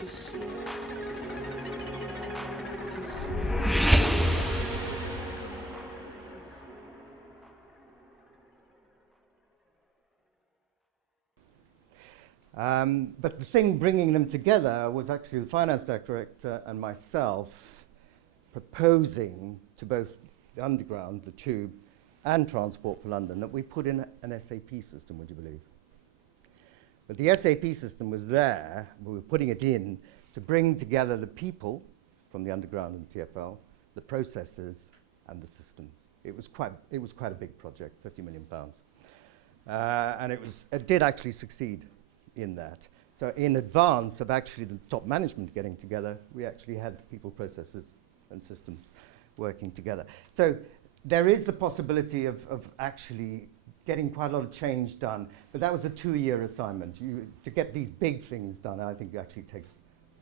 But the thing bringing them together was actually the finance director and myself proposing to both the Underground, the Tube, and Transport for London that we put in an SAP system, would you believe? But the SAP system was there, we were putting it in to bring together the people from the Underground and TfL, the processes, and the systems. It was quite a big project, £50 million. And it did actually succeed in that. So in advance of actually the top management getting together, we actually had people, processes, and systems working together. So there is the possibility of actually getting quite a lot of change done, but that was a 2-year assignment. To get these big things done, I think it actually takes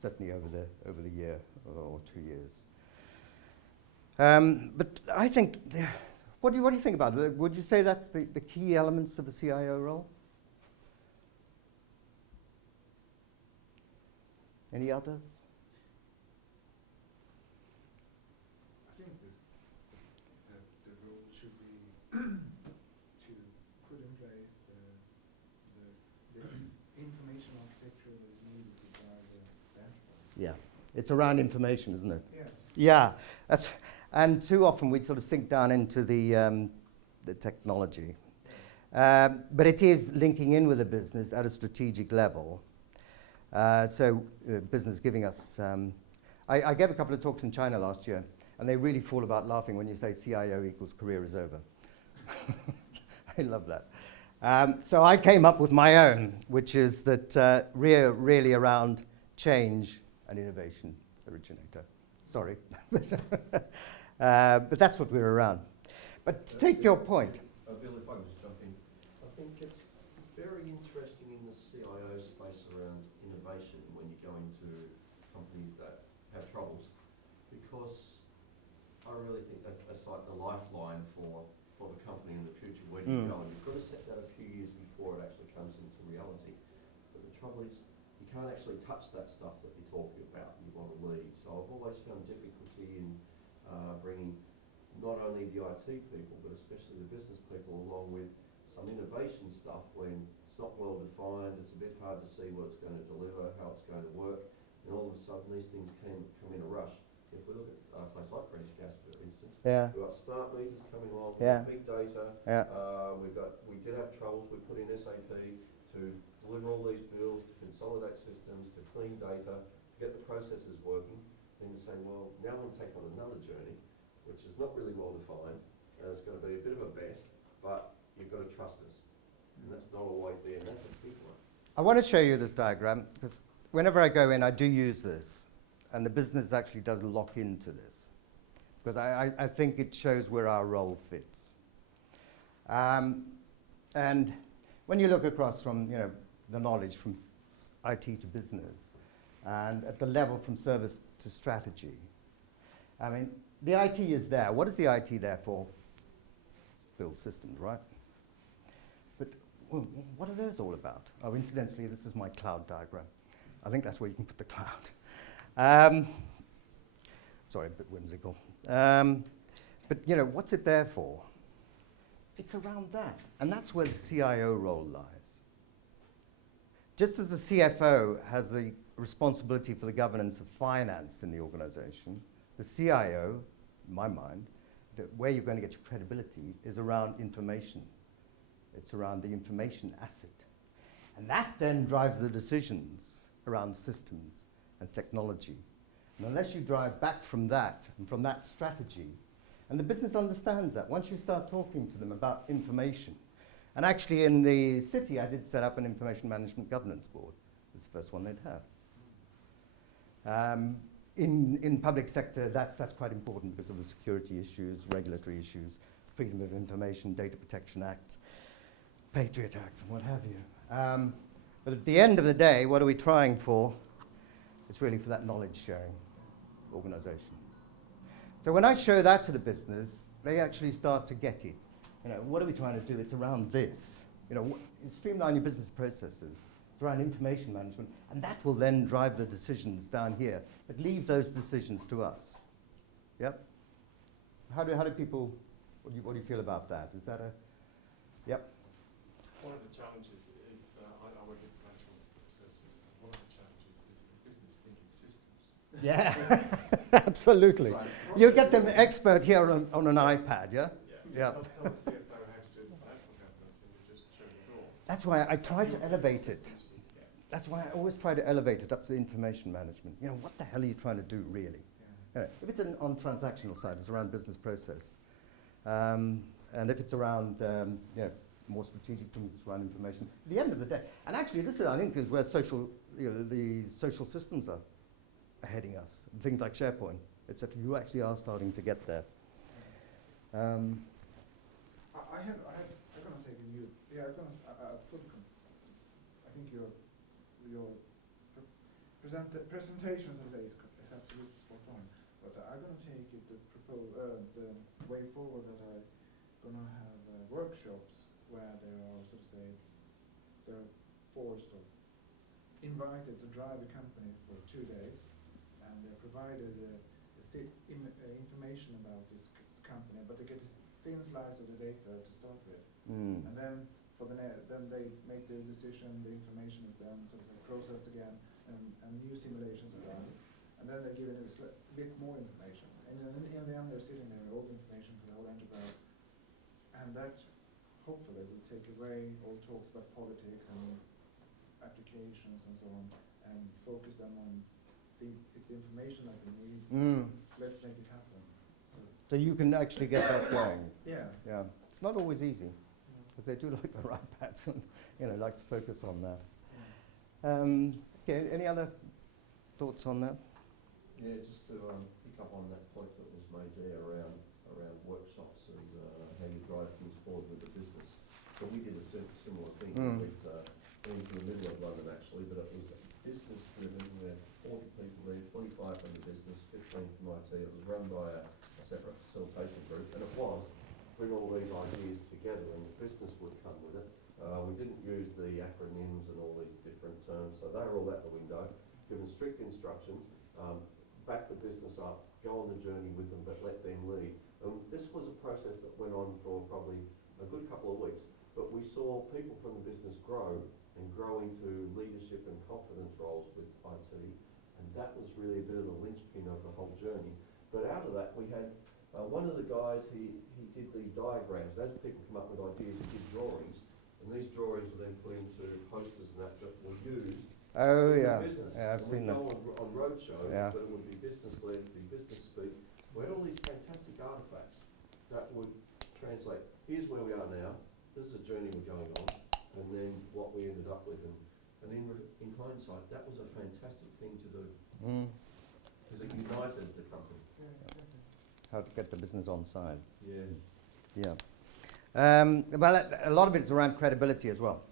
certainly over the year or 2 years. But I think, what do you think about it? Would you say that's the key elements of the CIO role? Any others? I think the role should be to put in place the information architecture that is needed to drive the enterprise. Yeah, it's around information, isn't it? Yes. Yeah, and too often we sort of sink down into the technology. But it is linking in with the business at a strategic level. Business giving us... I gave a couple of talks in China last year, and they really fall about laughing when you say CIO equals career is over. I love that. So I came up with my own, which is that really around change and innovation originator. Sorry. But that's what we're around. But to take your point... Bill, if I can just jump in. I think it's very interesting in the CIO space around innovation when you go into companies that have troubles, because I really think that's like the lifeline for the company in the future. Where do you go? And you've got to set that a few years before it actually comes into reality. But the trouble is, you can't actually touch that stuff that you're talking about. You want to lead. So I've always found difficulty in bringing not only the IT people, but especially the business people along with some innovation stuff when it's not well defined, it's a bit hard to see what it's going to deliver, how it's going to work, and all of a sudden these things come in a rush. If we look at a place like British Gas, for instance, we've got smart meters coming along, big data, we did have troubles, we put in SAP to deliver all these bills, to consolidate systems, to clean data, to get the processes working, then to say, well, now I'm going to take on another journey, which is not really well defined, and it's going to be a bit of a bet, but you've got to trust us. And that's not always there, and that's a big one. I want to show you this diagram, because whenever I go in, I do use this, and the business actually does lock into this, because I think it shows where our role fits. And when you look across from the knowledge from IT to business, and at the level from service to strategy, I mean, the IT is there. What is the IT there for? Build systems, right? But what are those all about? Oh, incidentally, this is my cloud diagram. I think that's where you can put the cloud. Sorry, a bit whimsical. But what's it there for? It's around that, and that's where the CIO role lies. Just as the CFO has the responsibility for the governance of finance in the organization, the CIO, in my mind, where you're going to get your credibility is around information. It's around the information asset. And that then drives the decisions around systems and technology. And unless you drive back from that, and from that strategy, and the business understands that, once you start talking to them about information, and actually in the city I did set up an information management governance board. It's the first one they'd have. In public sector, that's quite important because of the security issues, regulatory issues, Freedom of Information, Data Protection Act, Patriot Act, and what have you. But at the end of the day, what are we trying for? It's really for that knowledge sharing organization. So when I show that to the business, they actually start to get it. What are we trying to do? It's around this. Streamline your business processes. It's around information management, and that will then drive the decisions down here. But leave those decisions to us. Yep. How do people? What do you feel about that? Is that a? Yep. One of the challenges is, I work in financial services, one of the challenges is the business thinking systems. Yeah, absolutely. Right. You get them expert here on an iPad, yeah? Yeah. Tell the CFO how to do the financial governance and you just show the door. That's why I try to Your elevate it. systems you need to get. That's why I always try to elevate it up to the information management. You know, what the hell are you trying to do, really? Yeah. If it's on transactional side, it's around business process. And if it's around more strategic things, it's around information. At the end of the day, and actually this is, I think, is where the social systems are heading us. Things like SharePoint, etc. You actually are starting to get there. I'm gonna take a new. Yeah, I think your presentation is absolutely spot on. But I'm gonna take it the way forward that I'm gonna have workshops where they are they're forced or invited to drive a company for 2 days, and they're provided information about this company, but they get a thin slice of the data to start with, and then then they make their decision. The information is then processed again, and new simulations are done, and then they're given a bit more information. And in the end, they're sitting there with all the information for the whole enterprise, and that hopefully will take away all talks about politics and applications and so on, and focus them on it's the information that we need. Let's make it happen. So you can actually get that going. Yeah. Yeah. It's not always easy, because they do like the right pads and like to focus on that. Okay, any other thoughts on that? Yeah, just to pick up on that point that was made there around workshops and how you drive things forward with the business. So we did a similar thing. We went into the middle of London actually, but it was business driven. We had 40 people there, 25 from the business, 15 from IT. It was run by a separate facilitation group, and it was bring all these ideas together, and the business would come with it. We didn't use the acronyms and all the different terms, so they were all out the window. Given strict instructions, back the business up, go on the journey with them, but let them lead. And this was a process that went on for probably a good couple of weeks, but we saw people from the business grow into leadership and confidence roles with IT, and that was really a bit of a linchpin of the whole journey. But out of that, we had one of the guys, he did these diagrams. As people come up with ideas, he did drawings, and these drawings were then put into posters and that were used. Oh yeah, Business. yeah, I've and seen we'd that. go on roadshows, Yeah. but it would be business led, be business speak. We had all these fantastic artifacts that would translate. Here's where we are now. This is a journey we're going on, and then what we ended up with. And in hindsight, that was a fantastic thing to do because it united the company. How to get the business on side. Yeah. Yeah. Well, a lot of it is around credibility as well.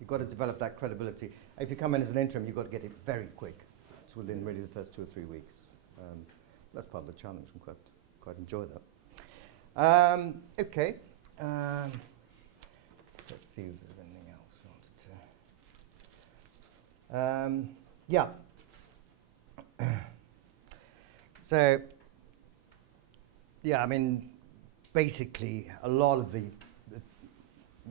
You've got to develop that credibility. If you come in as an interim, you've got to get it very quick. It's within really the first 2 or 3 weeks. That's part of the challenge. I quite enjoy that. Okay. Let's see if there's anything else we wanted to. Yeah. So, yeah, I mean, basically, a lot of the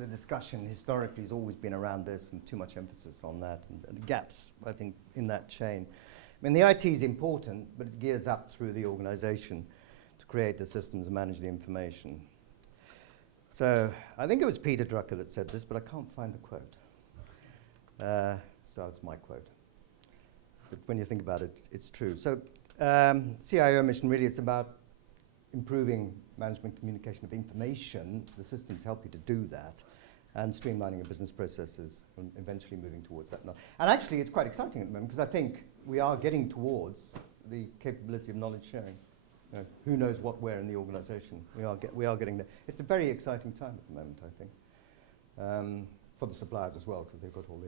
discussion historically has always been around this, and too much emphasis on that, and the gaps, I think, in that chain. I mean, the IT is important, but it gears up through the organization to create the systems and manage the information. So I think it was Peter Drucker that said this, but I can't find the quote. So it's my quote. But when you think about it, it's true. So CIO mission really is about improving management communication of information. The systems help you to do that, and streamlining your business processes and eventually moving towards that. And actually, it's quite exciting at the moment, because I think we are getting towards the capability of knowledge sharing. You know, who knows what where in the organization. We are getting there. It's a very exciting time at the moment, I think, for the suppliers as well, because they've got all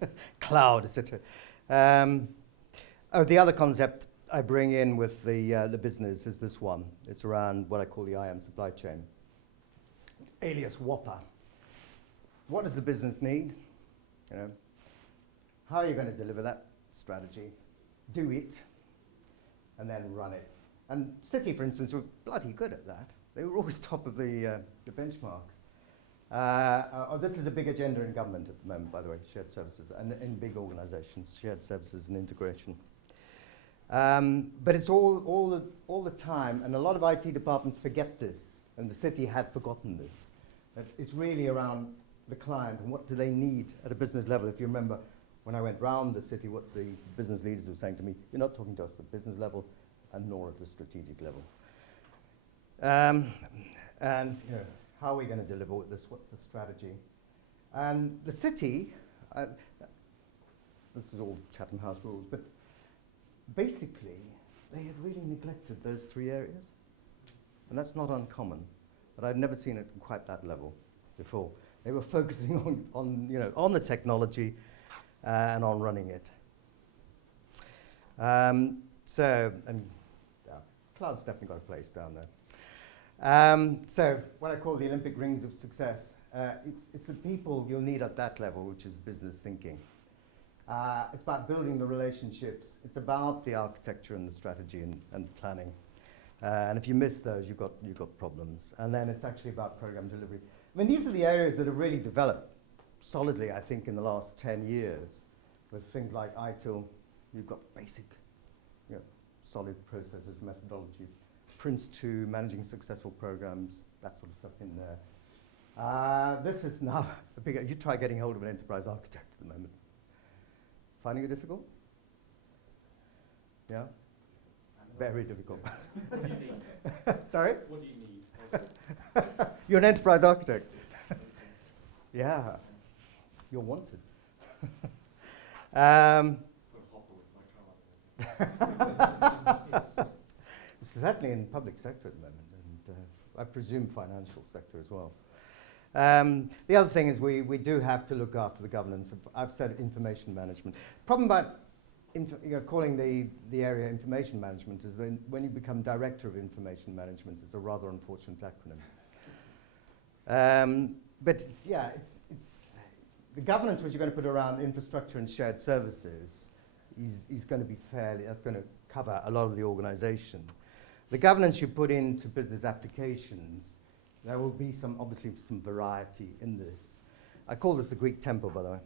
the cloud, etc. The other concept I bring in with the business is this one. It's around what I call the IAM supply chain, alias Whopper. What does the business need? You know, how are you going to deliver that strategy? Do it, and then run it. And City, for instance, were bloody good at that. They were always top of the benchmarks. This is a big agenda in government at the moment, by the way, shared services, and in big organizations, shared services and integration. But it's all the time, and a lot of IT departments forget this, and the City had forgotten this. That it's really around the client and what do they need at a business level. If you remember, when I went round the City, what the business leaders were saying to me, you're not talking to us at business level and nor at the strategic level. And you know, how are we going to deliver with this? What's the strategy? And the City, this is all Chatham House rules, but basically, they had really neglected those three areas. And that's not uncommon, but I'd never seen it at quite that level before. They were focusing on the technology and on running it. Cloud's definitely got a place down there. So what I call the Olympic rings of success, it's the people you'll need at that level, which is business thinking. It's about building the relationships. It's about the architecture and the strategy and planning. And if you miss those, you've got problems. And then it's actually about program delivery. I mean, these are the areas that have really developed solidly, I think, in the last 10 years. With things like ITIL, you've got basic, solid processes, methodologies. Prince 2, managing successful programs, that sort of stuff in there. This is now a bigger, you try getting hold of an enterprise architect at the moment. Finding it difficult? Yeah? Very difficult. What do you need? Sorry? What do you need? You're an enterprise architect. Yeah. You're wanted. Put a hopper with my card. Certainly in public sector at the moment, and I presume financial sector as well. The other thing is we do have to look after the governance. I've said information management. Problem about calling the area information management is that when you become director of information management, it's a rather unfortunate acronym. But it's the governance which you're going to put around infrastructure and shared services is going to be that's going to cover a lot of the organization. The governance you put into business applications, there will be obviously some variety in this. I call this the Greek temple, by the way.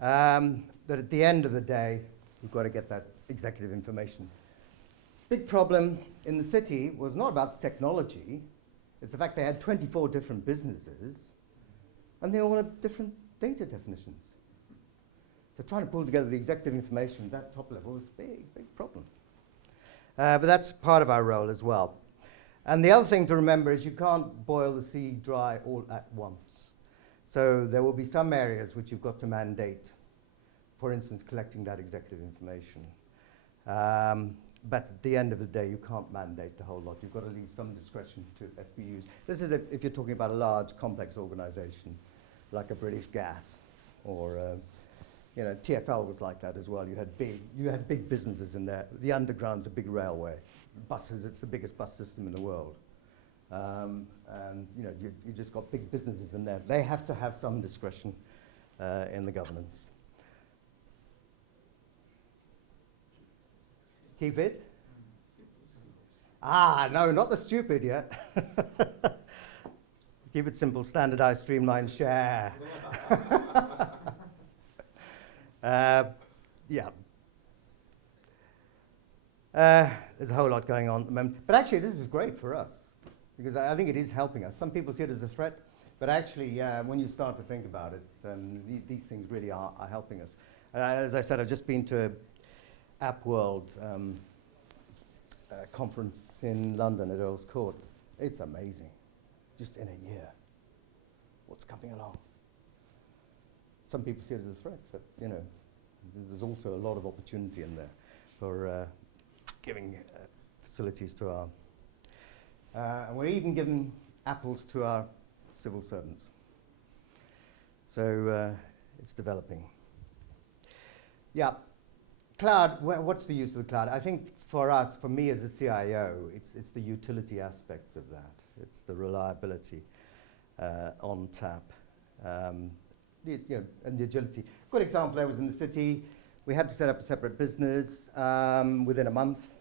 That at the end of the day, you've got to get that executive information. Big problem in the City was not about the technology, it's the fact they had 24 different businesses, and they all had different data definitions. So trying to pull together the executive information at that top level was a big problem. But that's part of our role as well. And the other thing to remember is you can't boil the sea dry all at once. So there will be some areas which you've got to mandate, for instance, collecting that executive information. But at the end of the day, you can't mandate the whole lot. You've got to leave some discretion to SBUs. This is if you're talking about a large, complex organization, like a British Gas, or TfL was like that as well. You had big businesses in there. The Underground's a big railway. Buses, it's the biggest bus system in the world. And you just got big businesses in there. They have to have some discretion in the governance. Keep it? No, not the stupid yet. Keep it simple, standardized, streamline, share. There's a whole lot going on at the moment. But actually, this is great for us, because I think it is helping us. Some people see it as a threat, but actually, when you start to think about it, these things really are helping us. As I said, I've just been to App World conference in London at Earl's Court. It's amazing, just in a year, what's coming along. Some people see it as a threat, but there's also a lot of opportunity in there for giving facilities to our, and we're even giving apples to our civil servants. So it's developing. Yeah, cloud, what's the use of the cloud? I think for me as a CIO, it's the utility aspects of that. It's the reliability on tap. and the agility. Good example, I was in the city. We had to set up a separate business within a month.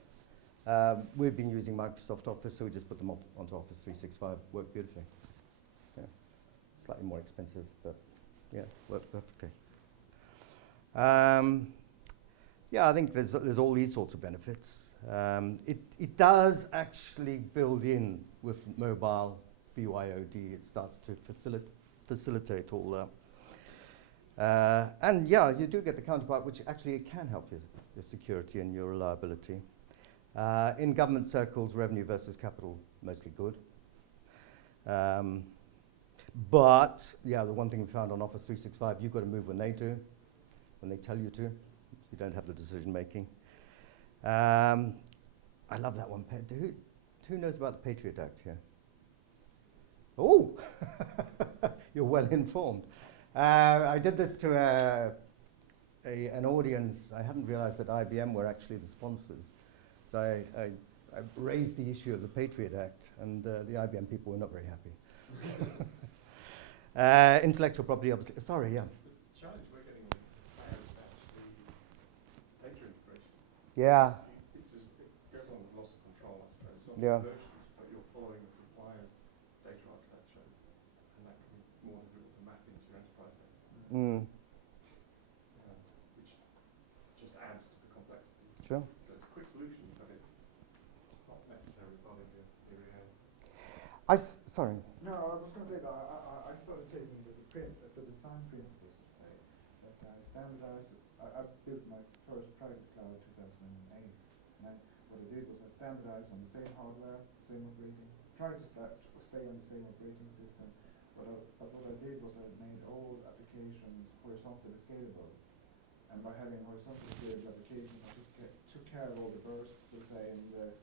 We've been using Microsoft Office, so we just put them onto Office 365. Worked beautifully. Yeah. Slightly more expensive, but yeah, worked perfectly. Yeah, I think there's all these sorts of benefits. It does actually build in with mobile BYOD. It starts to facilitate all that. And yeah, you do get the counterpart, which actually it can help your security and your reliability. In government circles, revenue versus capital, mostly good. But yeah, the one thing we found on Office 365, you've got to move when they do, when they tell you to. You don't have the decision making. I love that one. Who knows about the Patriot Act here? Oh, you're well informed. I did this to an audience. I hadn't realized that IBM were actually the sponsors. So I raised the issue of the Patriot Act, and the IBM people were not very happy. Intellectual property, obviously. Sorry, yeah. The challenge we're getting with cloud is actually data integration. Yeah. It goes on with loss of control, I suppose. It's not Yeah. versions, but you're following the supplier's data architecture, and that can be more difficult to map into your enterprise data, which just adds to the complexity. Sure. So it's a quick solution, but it's not necessarily part of your area. Sorry. No, I was going to say that I started taking the print as a design principle, to say, that I standardize. I built my first private cloud in 2008, and what I did was I standardized on the same hardware, same operating, tried to stay on the same operating system, but what I did was I made all applications horizontally scalable, and by having horizontally scalable applications, I took care of all the bursts, so to say, and the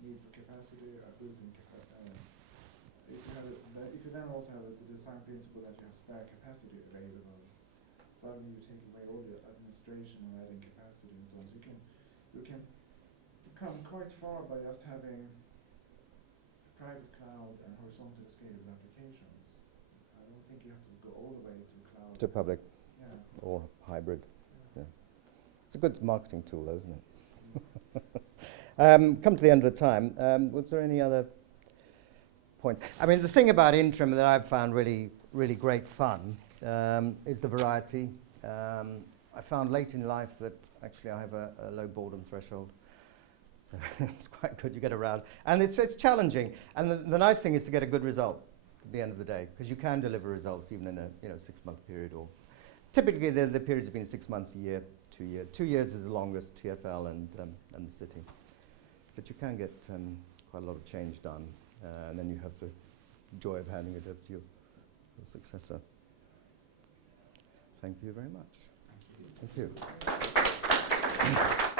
need for capacity, I built in capacity. If you then also have the design principle that you have spare capacity available, suddenly you take away all the administration and adding capacity and so on. So you can come quite far by just having private cloud and horizontally scalable applications. I don't think you have to go all the way to cloud. To public. Yeah. Or hybrid. Yeah. It's a good marketing tool, though, isn't it? Come to the end of the time. Was there any other point? I mean, the thing about interim that I've found really, really great fun is the variety. I found late in life that actually I have a low boredom threshold. So it's quite good, you get around. And it's challenging. And the nice thing is to get a good result at the end of the day, because you can deliver results even in a 6-month period. Or typically the periods have been 6 months, a year, 2 years. 2 years is the longest, TfL and the city. But you can get quite a lot of change done. And then you have the joy of handing it over to your successor. Thank you very much. Thank you. Thank you.